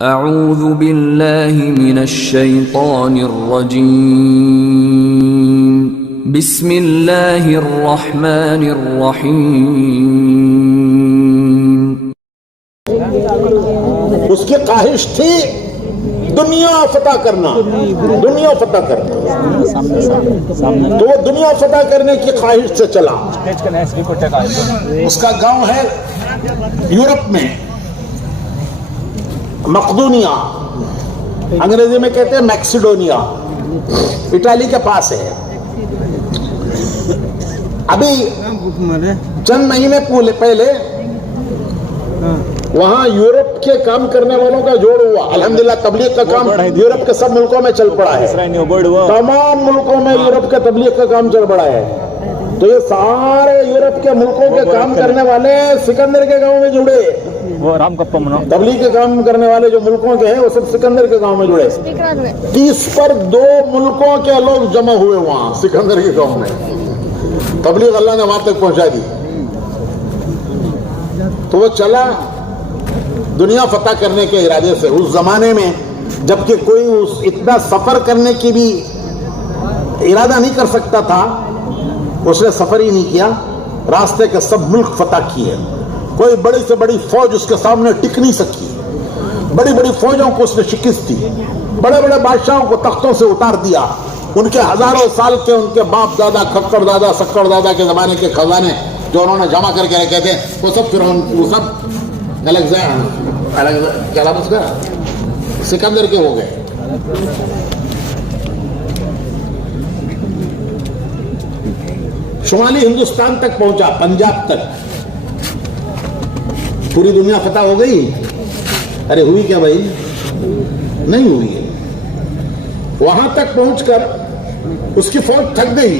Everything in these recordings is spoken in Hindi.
अऊज़ु बिल्लाहि मिनश्शैतानिर रजीम। बिस्मिल्लाहिर रहमानिर रहीम। उसकी ख्वाहिश थी दुनिया फतह करना, दुनिया फतह करना, तो वो दुनिया फतह करने की ख्वाहिश से चला। उसका गांव है यूरोप में, मकदूनिया, अंग्रेजी में कहते हैं मैक्सिडोनिया, इटाली के पास है। अभी चंद महीने पहले वहां यूरोप के काम करने वालों का जोड़ हुआ। अल्हम्दुलिल्लाह तबलीग का काम यूरोप के सब मुल्कों में चल पड़ा है, तमाम मुल्कों में यूरोप के तबलीग का काम चल पड़ा है। तो ये सारे यूरोप के मुल्कों के काम करने वाले सिकंदर के गांव में जुड़े, वो राम कप्पा मनो तबलीग के काम करने वाले जो मुल्कों के हैं वो सब सिकंदर के गांव में जुड़े। 30 पर 2 मुल्कों के लोग जमा हुए वहां सिकंदर के गांव में। तबलीग अल्लाह ने वहां तक पहुंचा दी। तो वो चला दुनिया फतह करने के इरादे से। उस जमाने में जबकि कोई इतना सफर करने की भी इरादा नहीं कर सकता था, उसने सफर ही नहीं किया, रास्ते के सब मुल्क फतह किए। कोई बड़ी से बड़ी फौज उसके सामने टिक नहीं सकी, बड़ी बड़ी फौजों को उसने शिकस्त दी, बड़े बड़े बादशाहों को तख्तों से उतार दिया। उनके हजारों साल के उनके बाप दादा, खक्कर दादा, शक्कर दादा के जमाने के खजाने जो उन्होंने जमा करके रखे थे, वो सब फिर वो सब क्या नाम उसका, सिकंदर के हो गए। शुमाली हिंदुस्तान तक पहुंचा, पंजाब तक। पूरी दुनिया फतह हो गई? अरे हुई क्या भाई? नहीं हुई। वहां तक पहुंचकर उसकी फौज थक गई।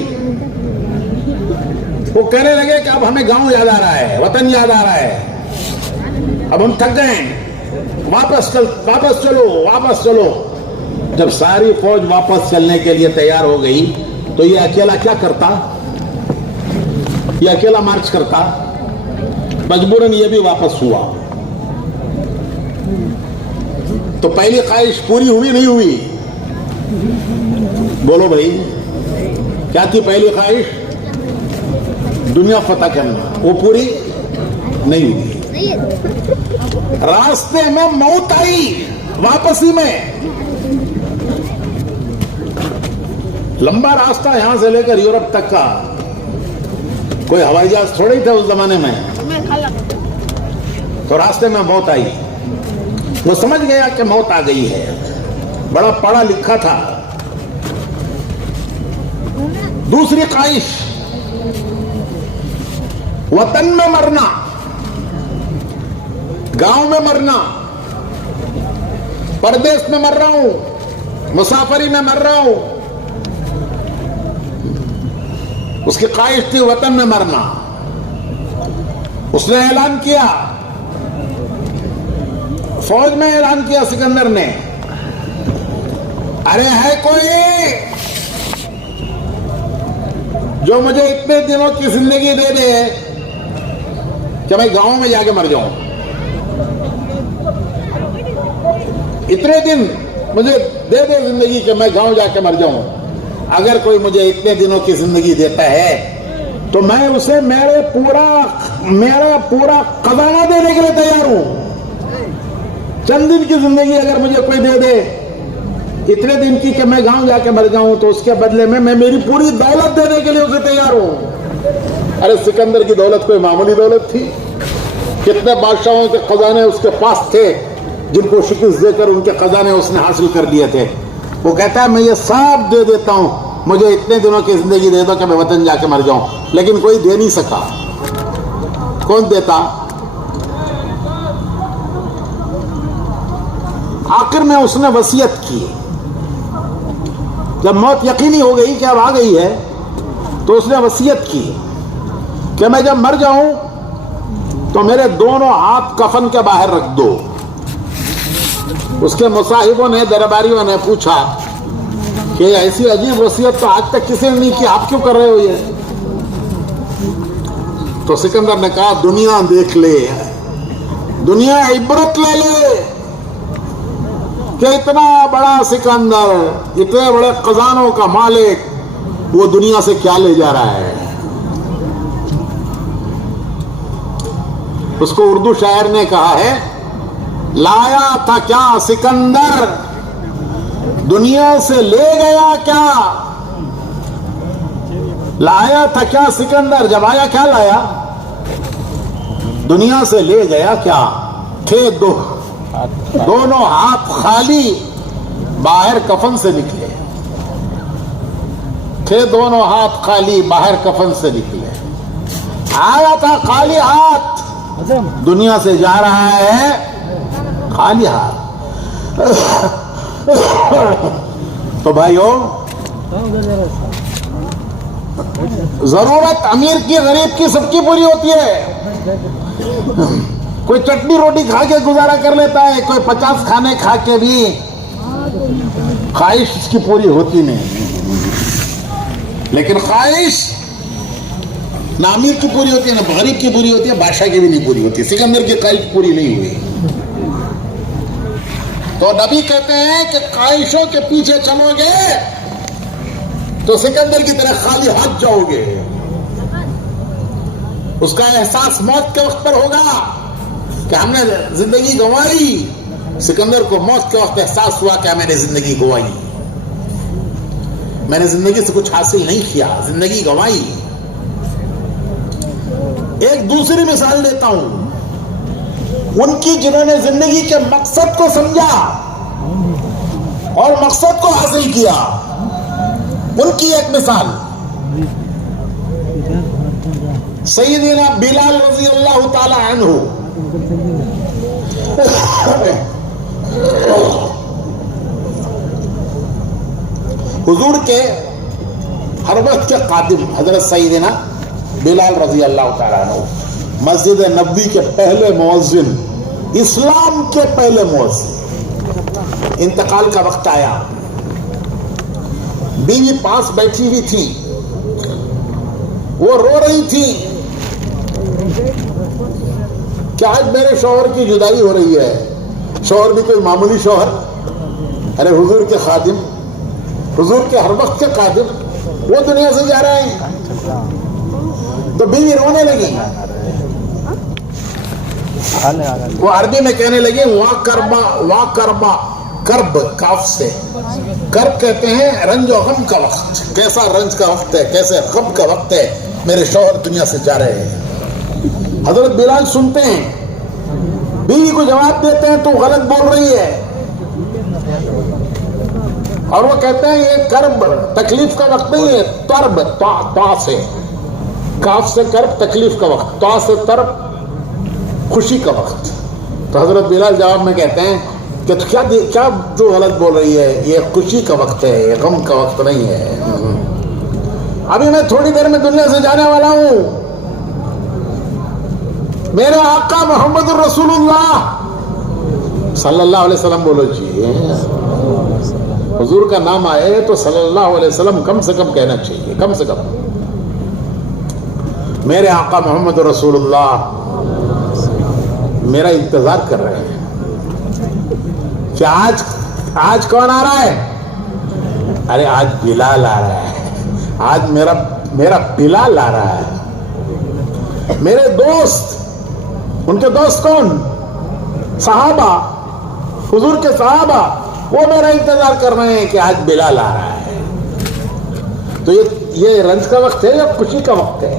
वो कहने लगे कि अब हमें गांव याद आ रहा है, वतन याद आ रहा है, अब हम थक गए, वापस चलो। जब सारी फौज वापस चलने के लिए तैयार हो गई तो ये अकेला क्या करता? ये अकेला मार्च करता? मजबूरन ये भी वापस हुआ। तो पहली ख्वाहिश पूरी हुई नहीं हुई? बोलो भाई, क्या थी पहली ख्वाहिश? दुनिया फतह करना। वो पूरी नहीं हुई। रास्ते में मौत आई, वापसी में। लंबा रास्ता यहां से लेकर यूरोप तक का, कोई हवाई जहाज थोड़े ही थे उस जमाने में। तो रास्ते में मौत आई। वो समझ गया कि मौत आ गई है, बड़ा पढ़ा लिखा था। दूसरी ख्वाहिश, वतन में मरना, गांव में मरना, परदेश में मर रहा हूं, मुसाफरी में मर रहा हूं। उसकी ख्वाहिश थी वतन में मरना। उसने ऐलान किया, फौज में ऐलान किया सिकंदर ने, अरे है कोई जो मुझे इतने दिनों की जिंदगी दे दे कि मैं गांव में जाके मर जाऊं। इतने दिन मुझे दे दे जिंदगी कि मैं गांव जाके मर जाऊं। अगर कोई मुझे इतने दिनों की जिंदगी देता है तो मैं उसे मेरा पूरा खजाना देने के लिए तैयार हूं। चंद दिन की जिंदगी अगर मुझे कोई दे दे इतने दिन की कि मैं गांव जाके मर जाऊं, तो उसके बदले में मैं मेरी पूरी दौलत देने के लिए उसे तैयार हूं। अरे सिकंदर की दौलत कोई मामूली दौलत थी? कितने बादशाहों के खजाने उसके पास थे जिनको शिकस्त देकर उनके खजाने उसने हासिल कर लिए थे। वो कहता है मैं ये सब दे देता हूं, मुझे इतने दिनों की जिंदगी दे दो कि मैं वतन जाके मर जाऊं। लेकिन कोई दे नहीं सका। कौन देता? आखिर में उसने वसीयत की। जब मौत यकीनी हो गई कि अब आ गई है, तो उसने वसीयत की कि मैं जब मर जाऊं तो मेरे दोनों हाथ कफन के बाहर रख दो। उसके मुसाहिबों ने, दरबारियों ने पूछा कि ऐसी अजीब वसीयत तो आज तक किसी ने नहीं की, आप क्यों कर रहे हो ये? तो सिकंदर ने कहा दुनिया देख ले, दुनिया इबरत ले ले, कि इतना बड़ा सिकंदर, इतने बड़े खजानों का मालिक, वो दुनिया से क्या ले जा रहा है। उसको उर्दू शायर ने कहा है, लाया था क्या सिकंदर, दुनिया से ले गया क्या। लाया था क्या सिकंदर, जब आया क्या लाया, दुनिया से ले गया क्या। थे दोनों हाथ खाली, बाहर कफन से निकले। थे दोनों हाथ खाली, बाहर कफन से निकले। आया था खाली हाथ, दुनिया से जा रहा है खाली हाथ। तो भाइयों, जरूरत अमीर की, गरीब की, सबकी पूरी होती है। कोई चटनी रोटी खा के गुजारा कर लेता है, कोई 50 खाने खा के भी ख्वाहिश इसकी पूरी होती नहीं। लेकिन ख्वाहिश ना अमीर की पूरी होती है, ना गरीब की पूरी होती है, बादशाह की भी नहीं पूरी होती। सिकंदर की ख्वाहिश पूरी नहीं हुई। तो नबी कहते हैं कि ख्वाहिशों के पीछे चलोगे तो सिकंदर की तरह खाली हाथ जाओगे। उसका एहसास मौत के वक्त पर होगा कि हमने जिंदगी गंवाई। सिकंदर को मौत के वक्त एहसास हुआ कि मैंने जिंदगी गंवाई, मैंने जिंदगी से कुछ हासिल नहीं किया, जिंदगी गंवाई। एक दूसरी मिसाल देता हूं, उनकी जिन्होंने जिंदगी के मकसद को समझा और मकसद को हासिल किया, उनकी एक मिसाल सैयदना बिलाल रज़ी अल्लाह ताला अन्हु। हुजूर के हर वक्त के कादिम हजरत सैयदना बिलाल रज़ी अल्लाह ताला अन्हु, मस्जिद नबवी के पहले मुअज्जिन, इस्लाम के पहले मुअज्जिन। इंतकाल का वक्त आया, बीवी पास बैठी हुई थी, वो रो रही थी कि आज मेरे शौहर की जुदाई हो रही है। शौहर भी कोई मामूली शौहर, अरे हुजूर के खादिम, हुजूर के हर वक्त के खादिम, वो दुनिया से जा रहे हैं। तो बीवी रोने लगी। वो अरबी में कहने लगे, वाह करबा, वाह करबा, कर्ब काफ से, कर्ब कहते हैं रंज और गम का वक्त। कैसा रंज का वक्त है, कैसे गम का वक्त है, मेरे शौहर दुनिया से जा रहे हैं। हजरत बिलाल सुनते हैं, बीवी को जवाब देते हैं तो गलत बोल रही है, और वो कहते हैं ये कर्ब तकलीफ का वक्त नहीं है, तर्ब ता से, काफ से कर्ब तकलीफ का वक्त, ता से तर्ब खुशी का वक्त। तो हजरत बिलाल जवाब में कहते हैं कि क्या जो गलत बोल रही है, ये खुशी का वक्त है, ये गम का वक्त नहीं है। अभी मैं थोड़ी देर में दुनिया से जाने वाला हूं। मेरे आका मोहम्मद रसूलुल्लाह सल्लल्लाहु अलैहि वसल्लम बोलो जी। हुजूर का नाम आए तो सल्लल्लाहु अलैहि वसल्लम कम से कम कहना चाहिए, कम से कम। मेरे आका मोहम्मद रसूलुल्लाह मेरा इंतजार कर रहे हैं कि आज कौन आ रहा है। अरे आज बिलाल आ रहा है, आज मेरा बिलाल आ रहा है। मेरे दोस्त, उनके दोस्त कौन, सहाबा, हुजूर के सहाबा, वो मेरा इंतजार कर रहे हैं कि आज बिलाल आ रहा है। तो ये रंज का वक्त है या खुशी का वक्त है।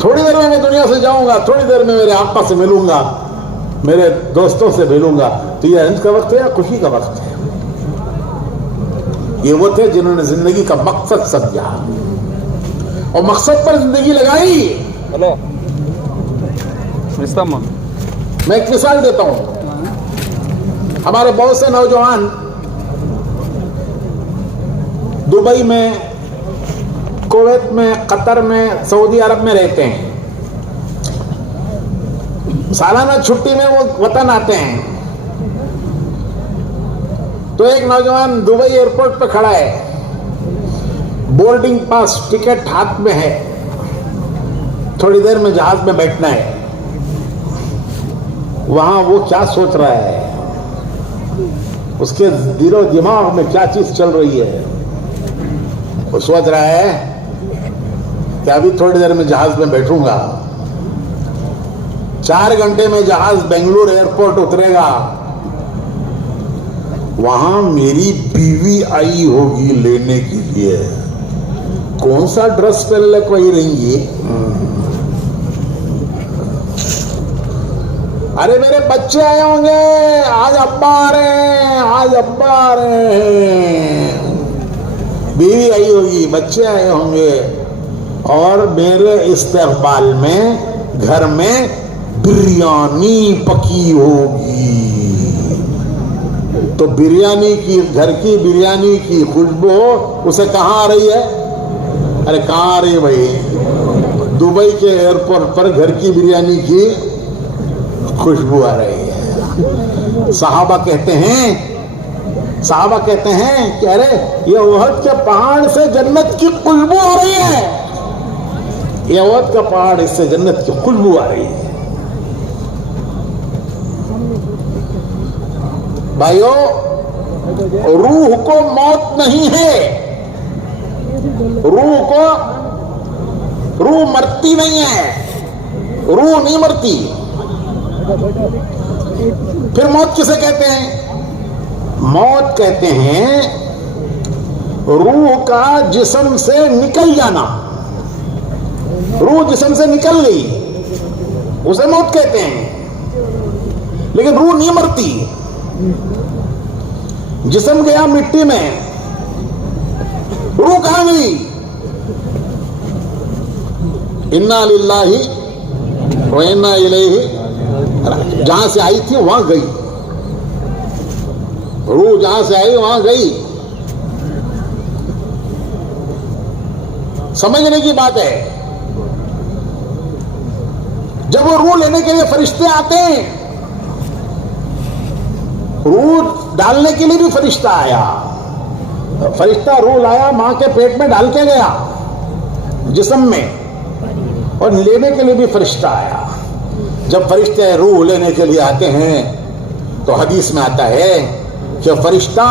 थोड़ी देर में मैं दुनिया से जाऊंगा, थोड़ी देर में मेरे आका से मिलूंगा, मेरे दोस्तों से मिलूंगा। तो ये रंज का वक्त है या खुशी का वक्त है। ये वो थे जिन्होंने जिंदगी का मकसद समझा और मकसद पर जिंदगी लगाई। हेलो, मैं एक मिसाल देता हूं। हमारे बहुत से नौजवान दुबई में, कुवैत में, कतर में, सऊदी अरब में रहते हैं। सालाना छुट्टी में वो वतन आते हैं। तो एक नौजवान दुबई एयरपोर्ट पर खड़ा है, बोर्डिंग पास टिकट हाथ में है, थोड़ी देर में जहाज में बैठना है। वहां वो क्या सोच रहा है, उसके दिलो दिमाग में क्या चीज चल रही है। वो सोच रहा है कि अभी थोड़ी देर में जहाज में बैठूंगा, 4 घंटे में जहाज बेंगलुरु एयरपोर्ट उतरेगा, वहां मेरी बीवी आई होगी लेने के लिए। कौन सा ड्रेस पहन के वही रहेंगी? अरे मेरे बच्चे आए होंगे, आज अब्बा आ रहे हैं, आज अब्बा आ रहे हैं। बीवी आई होगी, बच्चे आए होंगे, और मेरे इस्तेकबाल में घर में बिरयानी पकी होगी। तो बिरयानी की, घर की बिरयानी की खुशबू उसे कहां आ रही है? अरे कहां आ रही है भाई? दुबई के एयरपोर्ट पर घर की बिरयानी की खुशबू आ रही है। साहबा कहते हैं कि अरे ये ओहद के पहाड़ से जन्नत की खुशबू आ रही है, ये ओहद का पहाड़, इससे जन्नत की खुशबू आ रही है। भाइयों, रूह को मौत नहीं है, रूह मरती नहीं है, रूह नहीं मरती। फिर मौत किसे कहते हैं? मौत कहते हैं रूह का जिस्म से निकल जाना। रूह जिस्म से निकल गई, उसे मौत कहते हैं। लेकिन रूह नहीं मरती। जिस्म गया मिट्टी में, रूह कहां गई? इन्ना लिल्लाहि व इन्ना इलैहि, जहां से आई थी वहां गई, रूह जहां से आई वहां गई। समझने की बात है। जब वो रूह लेने के लिए फरिश्ते आते हैं, रूह डालने के लिए भी फरिश्ता आया, फरिश्ता रूह लाया, मां के पेट में डाल के गया जिस्म में, और लेने के लिए भी फरिश्ता आया। जब फरिश्ते रूह लेने के लिए आते हैं तो हदीस में आता है कि फरिश्ता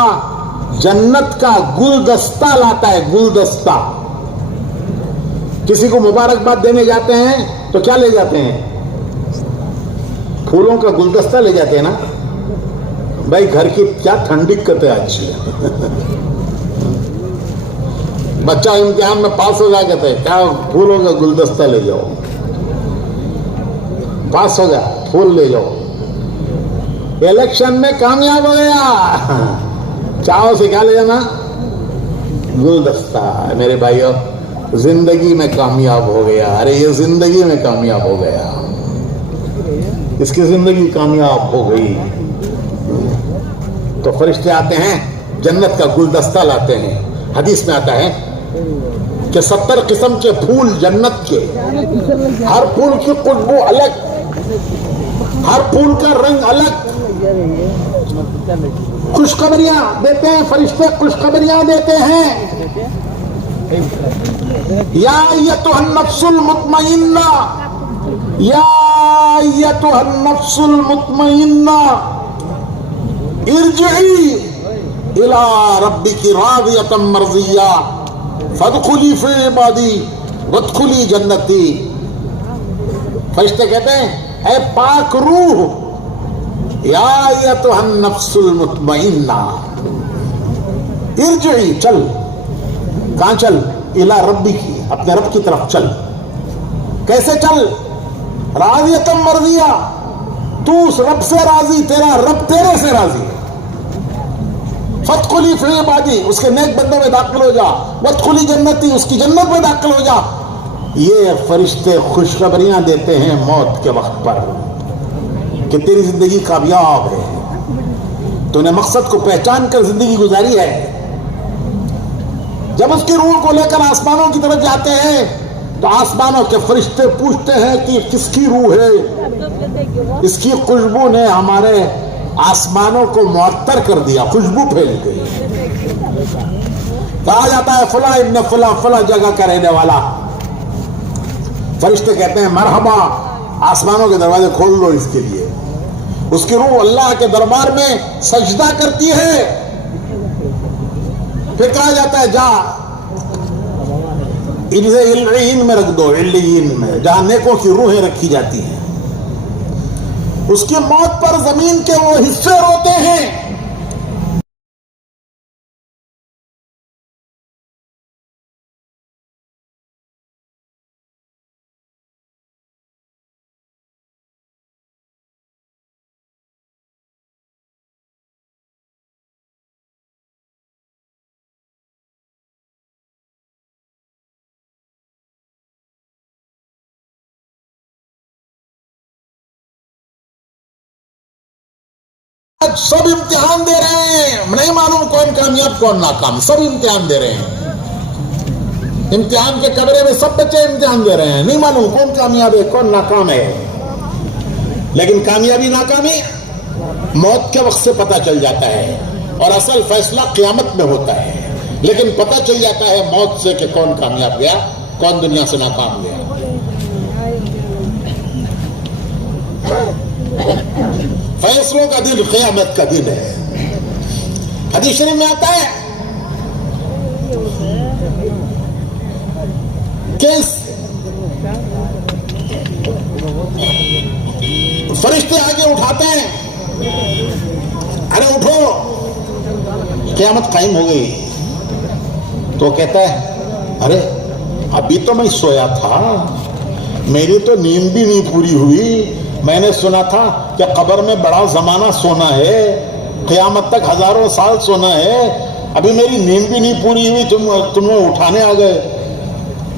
जन्नत का गुलदस्ता लाता है। गुलदस्ता, किसी को मुबारकबाद देने जाते हैं तो क्या ले जाते हैं? फूलों का गुलदस्ता ले जाते हैं ना। भाई घर की क्या ठंडी कते अच्छी है। बच्चा इम्तिहान में पास हो जाए, कहते क्या फूलों का गुलदस्ता ले जाओ, पास हो गया, फूल ले जाओ। इलेक्शन में कामयाब हो गया, चाहो से क्या ले जाना? गुलदस्ता। मेरे भाइयों, जिंदगी में कामयाब हो गया। अरे ये जिंदगी में कामयाब हो गया, इसकी जिंदगी कामयाब हो गई। तो फरिश्ते आते हैं, जन्नत का गुलदस्ता लाते हैं। हदीस में आता है कि 70 किस्म के फूल जन्नत के, हर फूल की खुशबू अलग, हर फूल का रंग अलग। खुशखबरियां देते हैं फरिश्ते, खुशखबरियां देते हैं। या अय्युहन नफ्सुल मुतमइन्ना, या अय्युहन नफ्सुल मुतमइन्ना, इरजिई इला रब्बिकी रादियतम मर्जिया, फदखुली फी इबादी वदखुली जन्नती। फरिश्ते कहते हैं, ऐ पाक रूह, या अय्युहन नफ्सुल मुतमइन्ना, इरजिई, चल। कहां चल? इला रब्बी की, अपने रब की तरफ चल। कैसे चल? रादियतम मर्जिया, तू उस रब से राजी, तेरा रब तेरे से राजी। फदखुली फी इबादी, उसके नेक बंदों में दाखिल हो जा। वदखुली जन्नती, उसकी जन्नत में दाखिल हो जा। ये फरिश्ते खुशखबरियां देते हैं मौत के वक्त पर कि तेरी जिंदगी कामयाब है, तूने मकसद को पहचान कर जिंदगी गुजारी है। जब उसकी रूह को लेकर आसमानों की तरफ जाते हैं तो आसमानों के फरिश्ते पूछते हैं कि किसकी रूह है? इसकी खुशबू ने हमारे आसमानों को मुअत्तर कर दिया, खुशबू फैल गई। कहा जाता है फला इब्न फला, फला जगह का रहने वाला। फरिश्ते कहते हैं मरहबा, आसमानों के दरवाजे खोल लो इसके लिए। उसकी रूह अल्लाह के दरबार में सजदा करती है। फिर कहा जाता है जा इनसे इल्लीन में रख दो, इल्लीन में जहां नेकों की रूहें रखी जाती हैं। उसकी मौत पर जमीन के वो हिस्से रोते हैं। आज सब इम्तिहान दे रहे हैं, नहीं मालूम कौन कामयाब कौन नाकाम, सब इम्तिहान दे रहे हैं। इम्तिहान के कमरे में सब बच्चे इम्तिहान दे रहे हैं, नहीं मालूम कौन कामयाब है कौन नाकाम है। लेकिन कामयाबी नाकामी मौत के वक्त से पता चल जाता है, और असल फैसला क़यामत में होता है। लेकिन पता चल जाता है मौत से कि कौन कामयाब गया कौन दुनिया से नाकाम गया। फैसलों का दिन क़यामत का दिन है। हदीस शरीफ में आता है कि फरिश्ते आगे उठाते हैं, अरे उठो क़यामत कायम हो गई। तो कहता है अरे अभी तो मैं सोया था, मेरी तो नींद भी नहीं पूरी हुई। मैंने सुना था कि कब्र में बड़ा जमाना सोना है, क़यामत तक हजारों साल सोना है, अभी मेरी नींद भी नहीं पूरी हुई, तुम्हें उठाने आ गए।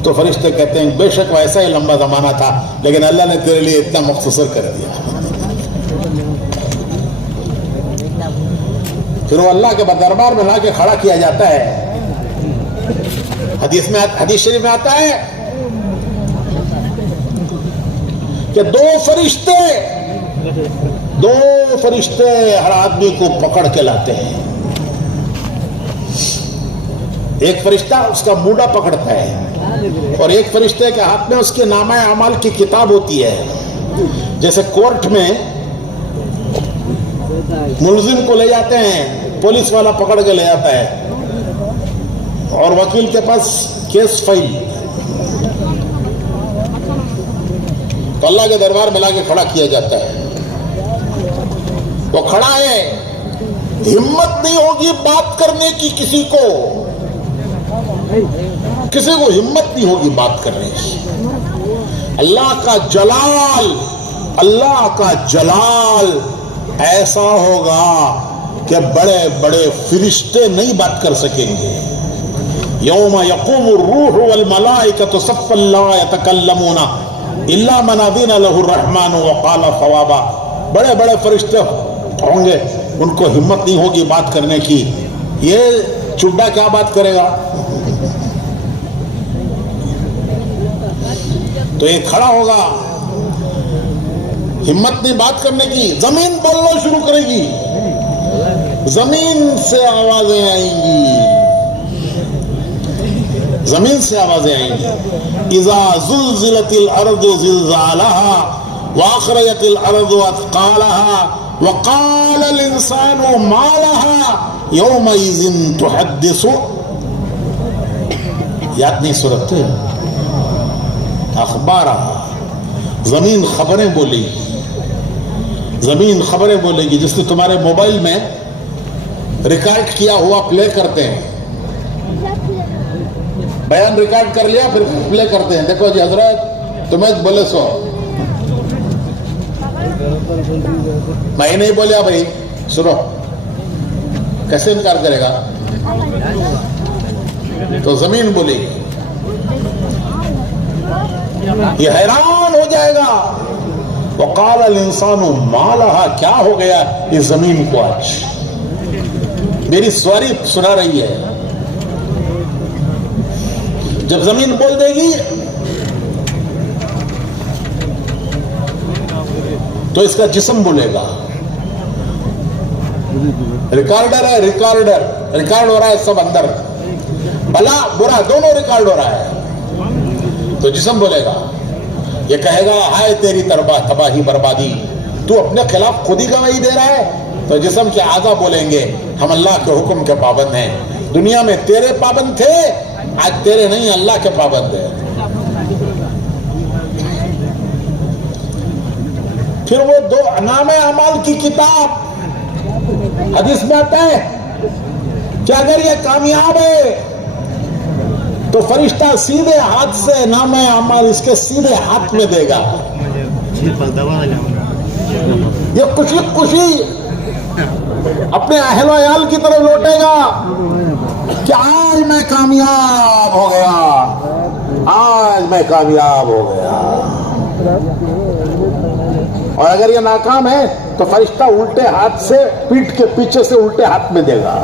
तो फरिश्ते कहते हैं बेशक वैसा ही लंबा जमाना था, लेकिन अल्लाह ने तेरे लिए इतना मुख्तसर कर दिया। फिर वो अल्लाह के दरबार में लाके खड़ा किया जाता है। हदीस शरीफ में आता है कि दो फरिश्ते हर आदमी को पकड़ के लाते हैं। एक फरिश्ता उसका मूडा पकड़ता है, और एक फरिश्ते के हाथ में उसके नामा अमाल की किताब होती है। जैसे कोर्ट में मुलजिम को ले जाते हैं, पुलिस वाला पकड़ के ले जाता है, और वकील के पास केस फाइल। तो अल्लाह के दरबार में लाके खड़ा किया जाता है। वो खड़ा है, हिम्मत नहीं होगी बात करने की, किसी को हिम्मत नहीं होगी बात करने की। अल्लाह का जलाल ऐसा होगा कि बड़े बड़े फरिश्ते नहीं बात कर सकेंगे। यौम यक़ूमुर रूह वल मलाइकतु सफ़्फ़न ला यतकल्लमूना इल्ला मन अज़िना लहु रहमान व क़ाला सवाबा। बड़े बड़े फरिश्ते होंगे, उनको हिम्मत नहीं होगी बात करने की। ये चुड्डा क्या बात करेगा? तो ये खड़ा होगा, हिम्मत नहीं बात करने की। जमीन बोलना शुरू करेगी, जमीन से आवाजें आएंगी, जमीन से आवाजें आएंगी। इज़ा ज़ुल्ज़िलतिल अर्दु ज़िल्ज़ालहा व अख़रजतिल अर्दु अथक़ालहा व क़ालल इंसानु मा लहा यौमइज़िन तुहद्दिसु। याद नहीं सूरत अखबार। जमीन खबरें बोलेगी, जमीन खबरें बोलेगी। जिसने तुम्हारे मोबाइल में रिकॉर्ड किया हुआ प्ले करते हैं, बयान रिकॉर्ड कर लिया फिर प्ले करते हैं। देखो जी हजरत तुम्हें बोले सो, मैं नहीं बोलिया भाई, सुनो। कैसे इनकार करेगा? तो जमीन बोलेगी, ये हैरान हो जाएगा। वक़ाल इंसानु मा लहा, क्या हो गया इस जमीन को आज? मेरी सवारी सुना रही है। जब जमीन बोल देगी तो इसका जिस्म बोलेगा। रिकॉर्डर है, रिकॉर्ड हो रहा है सब अंदर, भला बुरा दोनों रिकॉर्ड हो रहा है। तो जिस्म बोलेगा, ये कहेगा हाय तेरी तबाही बर्बादी, तू अपने खिलाफ खुद ही गवाही दे रहा है। तो जिस्म के आज़ा बोलेंगे हम अल्लाह के हुक्म के पाबंद हैं। दुनिया में तेरे पाबंद थे, आज तेरे नहीं अल्लाह के पाबंद है। फिर वो दो नामे अमाल की किताब, हदीस में आता है कि अगर ये कामयाब है तो फरिश्ता सीधे हाथ से नामे अमाल इसके सीधे हाथ में देगा। ये खुशी खुशी अपने अहल वयाल की तरफ लौटेगा कि आज मैं कामयाब हो गया, आज मैं कामयाब हो गया। और अगर ये नाकाम है तो फरिश्ता उल्टे हाथ से, पीठ के पीछे से उल्टे हाथ में देगा।